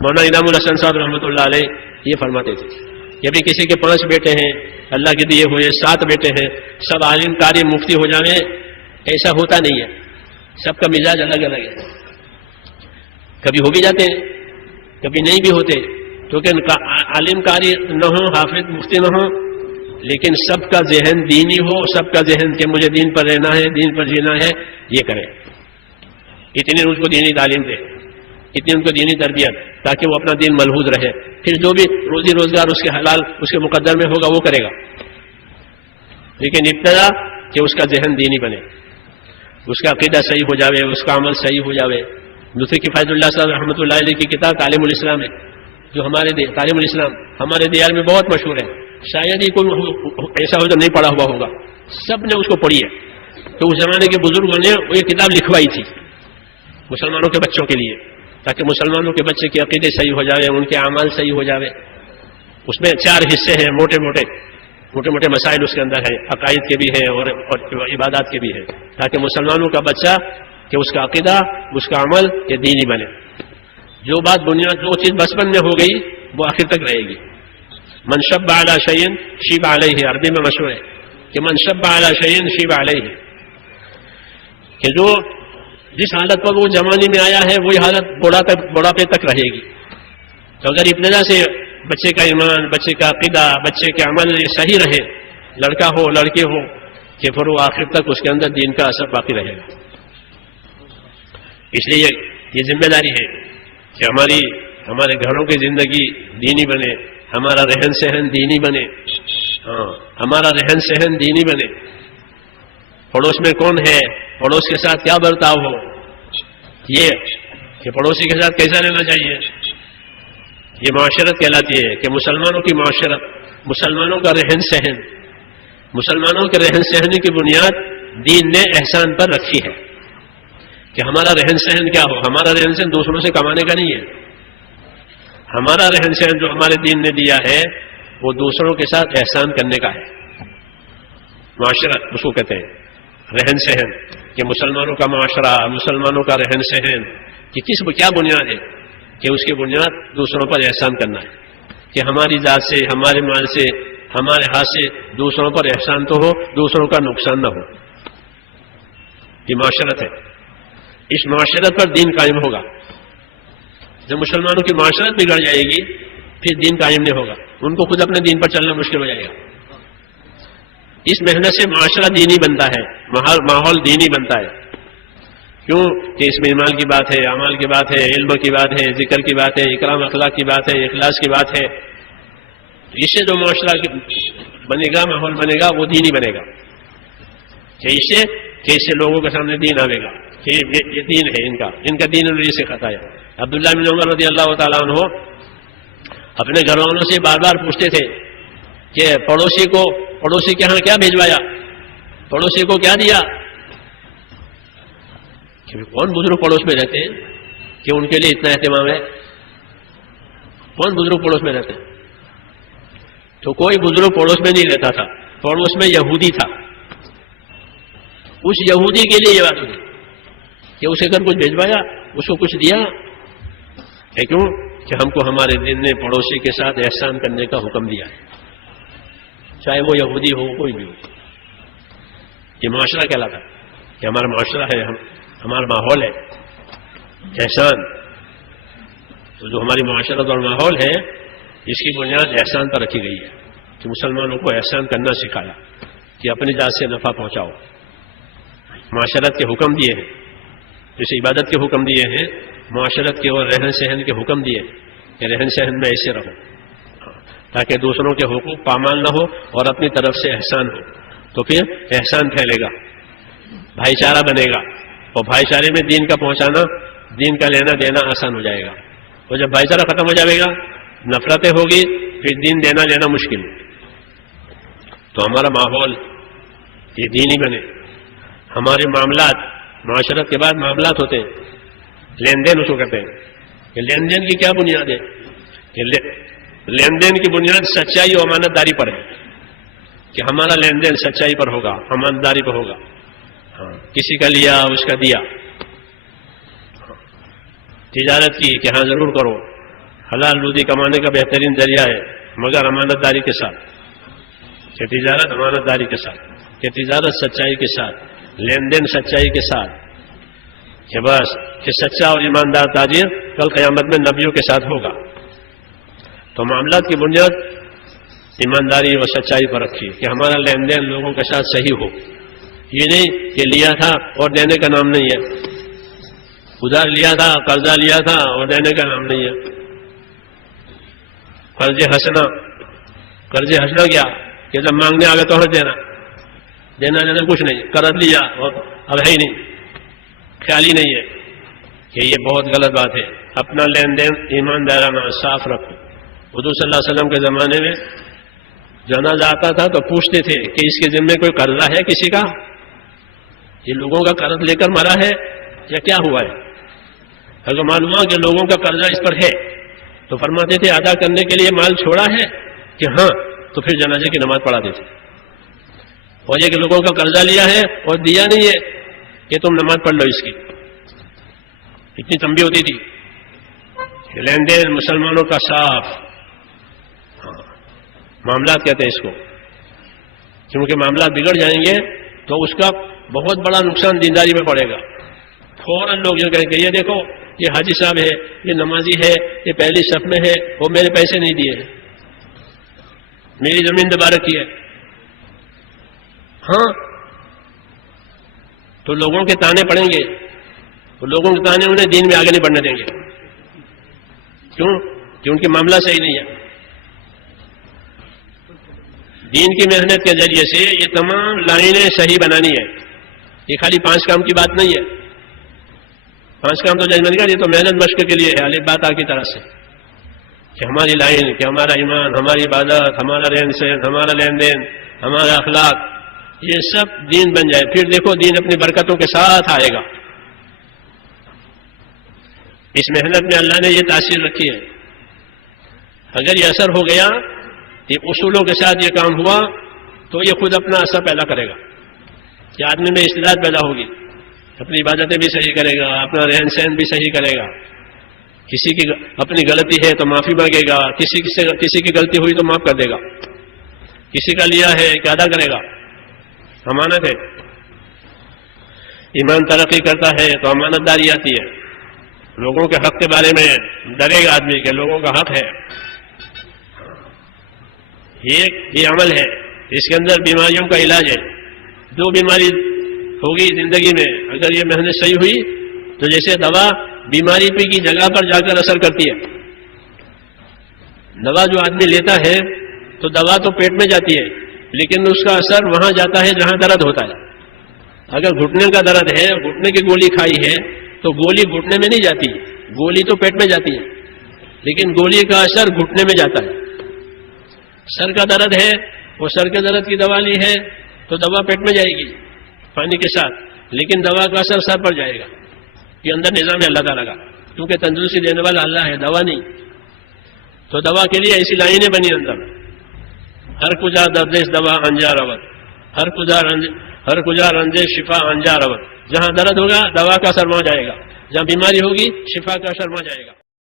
مولانا انعام الحسن صاحب رحمۃ اللہ علیہ یہ فرماتے تھے کہ ابھی کسی کے 5 بیٹے ہیں، اللہ کے دیے ہوئے 7 بیٹے ہیں، سب عالم قاری مفتی ہو جانے، ایسا ہوتا نہیں ہے، سب کا مزاج الگ الگ ہے، کبھی ہو بھی جاتے ہیں کبھی نہیں بھی ہوتے، تو کہ عالم قاری نہ ہو، حافظ مفتی نہ ہو، لیکن سب کا ذہن دینی ہو، سب کا ذہن کہ مجھے دین پر رہنا ہے، دین پر جینا ہے، یہ کرے، اتنی اس کو دینی تعلیم دے، اتنی ان کو دینی تربیت، تاکہ وہ اپنا دین ملحوظ رہے، پھر جو بھی روزی روزگار اس کے حلال اس کے مقدر میں ہوگا وہ کرے گا، لیکن ابتدا کہ اس کا ذہن دینی بنے، اس کا عقیدہ صحیح ہو جاوے، اس کا عمل صحیح ہو جاوے۔ دوسری کفایت اللہ صاحب رحمۃ اللہ علیہ کی کتاب تعلیم الاسلام ہے، جو تعلیم الاسلام ہمارے دیار میں بہت مشہور ہے، شاید ہی کوئی ایسا ہو جو نہیں پڑھا ہوا ہوگا، سب نے اس کو پڑھی ہے۔ تو اس زمانے کے بزرگوں نے وہ یہ کتاب لکھوائی تھی مسلمانوں کے بچوں کے لیے، تاکہ مسلمانوں کے بچے کے عقیدے صحیح ہو جاوے، ان کے اعمال صحیح ہو جاوے۔ اس میں 4 حصے ہیں، موٹے موٹے مسائل اس کے اندر ہیں، عقائد کے بھی ہیں اور عبادات کے بھی ہیں، تاکہ مسلمانوں کا بچہ کہ اس کا عقیدہ، اس کا عمل یہ دینی بنے۔ جو چیز بچپن میں ہو گئی وہ آخر تک رہے گی۔ من شب علی شیء شیب علیہ، عربی میں مشہور ہے کہ من شب علی شیء شیب علیہ، کہ جو جس حالت پر وہ جوانی میں آیا ہے وہی حالت بڑھاپے تک رہے گی۔ تو اگر ابتدا سے بچے کا ایمان، بچے کا عقیدہ، بچے کے عمل صحیح رہے، لڑکا ہو لڑکے ہو، کہ پھر وہ آخر تک اس کے اندر دین کا اثر باقی رہے گا۔ اس لیے یہ ذمہ داری ہے کہ ہمارے گھروں کی زندگی دینی بنے، ہمارا رہن سہن دینی بنے، ہمارا رہن سہن دینی بنے۔ پڑوس میں کون ہے، پڑوس کے ساتھ کیا برتاؤ ہو، یہ کہ پڑوسی کے ساتھ کیسا رہنا چاہیے، یہ معاشرت کہلاتی ہے کہ مسلمانوں کی معاشرت، مسلمانوں کا رہن سہن، مسلمانوں کے رہن سہن کی بنیاد دین نے احسان پر رکھی ہے کہ ہمارا رہن سہن کیا ہو۔ ہمارا رہن سہن دوسروں سے کمانے کا نہیں ہے، ہمارا رہن سہن جو ہمارے دین نے دیا ہے وہ دوسروں کے ساتھ احسان کرنے کا ہے۔ معاشرت اس کو کہتے ہیں، رہن سہن، کہ مسلمانوں کا معاشرہ، مسلمانوں کا رہن سہن، کہ کیا بنیاد ہے، کہ اس کی بنیاد دوسروں پر احسان کرنا ہے، کہ ہماری ذات سے، ہمارے مال سے، ہمارے ہاتھ سے دوسروں پر احسان تو ہو، دوسروں کا نقصان نہ ہو۔ یہ معاشرت ہے، اس معاشرت پر دین قائم ہوگا۔ جب مسلمانوں کی معاشرت بگڑ جائے گی پھر دین قائم نہیں ہوگا، ان کو خود اپنے دین پر چلنا مشکل ہو جائے گا۔ اس محنت سے معاشرہ دینی بنتا ہے، ماحول دینی بنتا ہے۔ کیوں کہ اس میں ایمان کی بات ہے، اعمال کی بات ہے، علم کی بات ہے، ذکر کی بات ہے، اکرام اخلاق کی بات ہے، اخلاص کی بات ہے۔ اس سے جو معاشرہ بنے گا، ماحول بنے گا، وہ دینی بنے گا، کہ اس سے لوگوں کے سامنے دین آئے گا کہ یہ دین ہے، ان کا دین انہوں نے سکھاتا ہے۔ عبداللہ بن عمر رضی اللہ تعالیٰ عنہ اپنے گھر والوں سے بار بار پوچھتے تھے کہ پڑوسی کے ہاں کیا بھیجوایا، پڑوسی کو کیا دیا، کہ کون بزرگ پڑوس میں رہتے ہیں کہ ان کے لیے اتنا اہتمام ہے، کون بزرگ پڑوس میں رہتے ہیں؟ تو کوئی بزرگ پڑوس میں نہیں رہتا تھا، پڑوس میں یہودی تھا، اس یہودی کے لیے یہ بات ہوئی کہ اسے اگر کچھ بھیجوایا، اس کو کچھ دیا، کیوں کہ ہم کو ہمارے دین نے پڑوسی کے ساتھ احسان کرنے کا حکم دیا ہے، چاہے وہ یہودی ہو کوئی بھی ہو۔ یہ معاشرہ کہلاتا ہے کہ ہمارا معاشرہ ہے، ہمارا ماحول ہے احسان۔ تو جو ہماری معاشرت اور ماحول ہے اس کی بنیاد احسان پر رکھی گئی ہے کہ مسلمانوں کو احسان کرنا سکھایا کہ اپنی ذات سے نفع پہنچاؤ۔ معاشرت کے حکم دیے ہیں، جیسے عبادت کے حکم دیے ہیں، معاشرت کے اور رہن سہن کے حکم دیے کہ رہن سہن میں ایسے رہو تاکہ دوسروں کے حقوق پامال نہ ہو اور اپنی طرف سے احسان ہو، تو پھر احسان پھیلے گا، بھائی چارہ بنے گا، اور بھائی چارے میں دین کا پہنچانا، دین کا لینا دینا آسان ہو جائے گا۔ اور جب بھائی چارہ ختم ہو جائے گا، نفرتیں ہوگی، پھر دین دینا لینا مشکل۔ تو ہمارا ماحول یہ دینی بنے، ہمارے معاملات، معاشرت کے بعد معاملات ہوتے ہیں، لین دین اس کو کہتے ہیں کہ لین دین کی کیا بنیاد ہے، کہ لین دین کی بنیاد سچائی اور امانت داری پر ہے، کہ ہمارا لین دین سچائی پر ہوگا، امانت داری پر ہوگا، کسی کا لیا اس کا دیا، تجارت کی کہ ہاں ضرور کرو، حلال روزی کمانے کا بہترین ذریعہ ہے، مگر امانت داری کے ساتھ، کہ تجارت امانت داری کے ساتھ، کہ تجارت سچائی کے ساتھ، لین دین سچائی کے ساتھ، کہ بس کہ سچا اور ایماندار تاجر کل قیامت میں نبیوں کے ساتھ ہوگا۔ تو معاملات کی بنیاد ایمانداری اور سچائی پر رکھیے کہ ہمارا لین دین لوگوں کے ساتھ صحیح ہو، یہ نہیں کہ لیا تھا اور دینے کا نام نہیں ہے، ادھار لیا تھا، قرضہ لیا تھا اور دینے کا نام نہیں ہے۔ قرض حسنا کیا کہ جب مانگنے آ گئے تو ہر دینا کچھ نہیں، قرض لیا اور اب ہے ہی نہیں، خیال ہی نہیں ہے، کہ یہ بہت غلط بات ہے۔ اپنا لین دین ایماندارانہ صاف رکھو۔ حضور صلی اللہ علیہ وسلم کے زمانے میں جنازہ آتا تھا تو پوچھتے تھے کہ اس کے ذمے کوئی قرضہ ہے کسی کا، یہ لوگوں کا قرض لے کر مرا ہے یا کیا ہوا ہے؟ اگر معلوم ہوا کہ لوگوں کا قرضہ اس پر ہے تو فرماتے تھے ادا کرنے کے لیے مال چھوڑا ہے کہ ہاں، تو پھر جنازے کی نماز پڑھاتے تھے۔ اور یہ کہ لوگوں کا قرضہ لیا ہے اور دیا نہیں ہے کہ تم نماز پڑھ لو اس کی، اتنی تنبیہ ہوتی تھی۔ لین دین مسلمانوں کا صاف معاملات کہتے ہیں اس کو، کیونکہ معاملات بگڑ جائیں گے تو اس کا بہت بڑا نقصان دینداری میں پڑے گا۔ فوراً لوگ یہ کہیں گے یہ دیکھو یہ حاجی صاحب ہے، یہ نمازی ہے، یہ پہلی صف میں ہے، وہ میرے پیسے نہیں دیے ہیں، میری زمین دبا رکھی ہے۔ ہاں تو لوگوں کے تانے پڑیں گے، تو لوگوں کے تانے انہیں دین میں آگے نہیں بڑھنے دیں گے۔ کیوں؟ کہ ان کی معاملہ صحیح نہیں ہے۔ دین کی محنت کے ذریعے سے یہ تمام لائنیں صحیح بنانی ہے، یہ خالی 5 کام کی بات نہیں ہے۔ 5 کام تو ججمنٹ کا، یہ تو محنت مشق کے لیے ہے، الف با تا کی طرح سے، کہ ہماری لائن، کہ ہمارا ایمان، ہماری عبادت، ہمارا رہن سہن، ہمارا لین دین، ہمارا اخلاق، یہ سب دین بن جائے، پھر دیکھو دین اپنی برکتوں کے ساتھ آئے گا۔ اس محنت میں اللہ نے یہ تاثیر رکھی ہے، اگر یہ اثر ہو گیا، یہ اصولوں کے ساتھ یہ کام ہوا تو یہ خود اپنا اثر پیدا کرے گا، کہ آدمی میں استعداد پیدا ہوگی، اپنی عبادتیں بھی صحیح کرے گا، اپنا رہن سہن بھی صحیح کرے گا، کسی کی اپنی غلطی ہے تو معافی مانگے گا، کسی کی غلطی ہوئی تو معاف کر دے گا، کسی کا لیا ہے کہ ادا کرے گا، امانت ہے۔ ایمان ترقی کرتا ہے تو امانت داری آتی ہے، لوگوں کے حق کے بارے میں ڈرے گا آدمی کہ لوگوں کا حق ہے، یہ عمل ہے، اس کے اندر بیماریوں کا علاج ہے۔ جو بیماری ہوگی زندگی میں اگر یہ محنت صحیح ہوئی تو جیسے دوا بیماری پہ کی جگہ پر جا کر اثر کرتی ہے، دوا جو آدمی لیتا ہے تو دوا تو پیٹ میں جاتی ہے لیکن اس کا اثر وہاں جاتا ہے جہاں درد ہوتا ہے۔ اگر گھٹنے کا درد ہے، گھٹنے کی گولی کھائی ہے تو گولی گھٹنے میں نہیں جاتی، گولی تو پیٹ میں جاتی ہے لیکن گولی کا اثر گھٹنے میں جاتا ہے۔ سر کا درد ہے، وہ سر کے درد کی دوا لی ہے تو دوا پیٹ میں جائے گی پانی کے ساتھ، لیکن دوا کا اثر سر پر جائے گا۔ یہ اندر نظام ہے اللہ تعالیٰ کا، کیونکہ تندرستی دینے والا اللہ ہے، دوا نہیں۔ تو دوا کے لیے ایسی لائنیں بنی اندر، ہر کجا دردش دوا انجا رود، ہر کجا رنجش شفا انجا رود۔ جہاں درد ہوگا دوا کا اثر وہاں جائے گا، جہاں بیماری ہوگی شفا کا اثر وہاں جائے گا۔